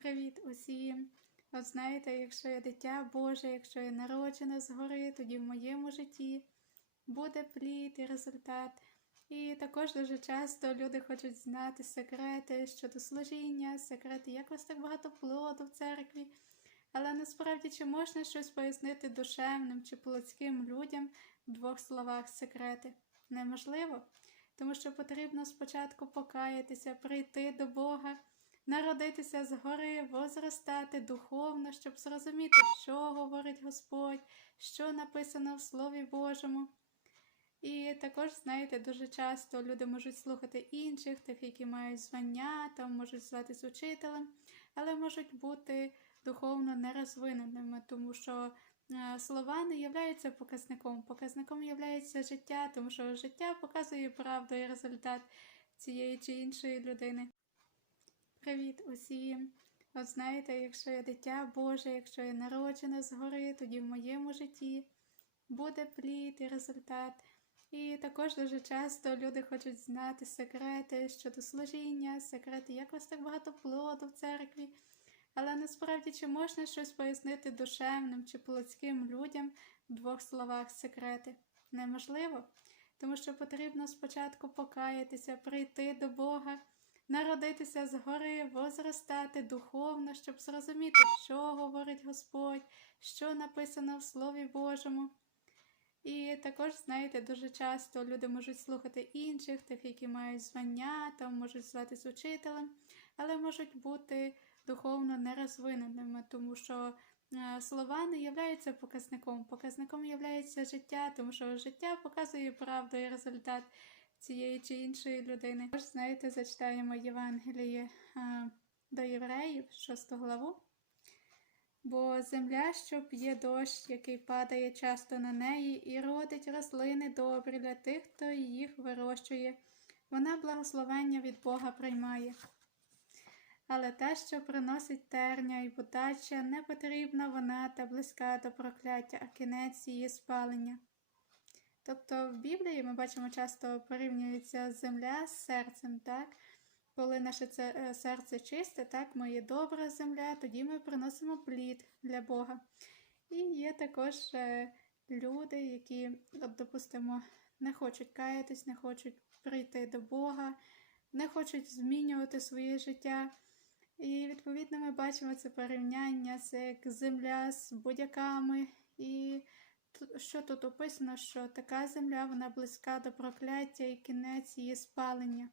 Привіт усім! От знаєте, якщо я дитя Боже, якщо я народжена згори, тоді в моєму житті буде плід і результат. І також дуже часто люди хочуть знати секрети щодо служіння, секрети, як вас так багато плоду в церкві. Але насправді чи можна щось пояснити душевним чи плотським людям в двох словах секрети? Неможливо, тому що потрібно спочатку покаятися, прийти до Бога народитися згори, возростати духовно, щоб зрозуміти, що говорить Господь, що написано в Слові Божому. І також, знаєте, дуже часто люди можуть слухати інших, тих, які мають звання, там можуть зватись учителем, але можуть бути духовно нерозвиненими, тому що е, слова не являються показником. Показником являється життя, тому що життя показує правду і результат цієї чи іншої людини. Привіт усім! От знаєте, якщо я дитя Боже, якщо я народжена згори, тоді в моєму житті буде плід і результат. І також дуже часто люди хочуть знати секрети щодо служіння, секрети, як у вас так багато плоду в церкві. Але насправді чи можна щось пояснити душевним чи плотським людям в двох словах секрети? Неможливо, тому що потрібно спочатку покаятися, прийти до Бога народитися згори, возростати духовно, щоб зрозуміти, що говорить Господь, що написано в Слові Божому. І також, знаєте, дуже часто люди можуть слухати інших, тих, які мають звання, там можуть зватись учителем, але можуть бути духовно нерозвиненими, тому що е, слова не являються показником. Показником являється життя, тому що життя показує правду і результат цієї чи іншої людини. Тож, знаєте, зачитаємо Євангеліє до євреїв, 6 главу. Бо земля, що п'є дощ, який падає часто на неї, і родить рослини добрі для тих, хто їх вирощує, вона благословення від Бога приймає. Але та, що приносить терня і будача, не потрібна вона та близька до прокляття, а кінець її спалення. Тобто в Біблії ми бачимо, часто порівнюється земля з серцем, так? Коли наше е, серце чисте, так, ми є добра земля, тоді ми приносимо плід для Бога. І є також е, люди, які, от, допустимо, не хочуть каятись, не хочуть прийти до Бога, не хочуть змінювати своє життя. І, відповідно, ми бачимо це порівняння, це як земля з будяками. і що тут описано, що така земля вона близька до прокляття і кінець її спалення.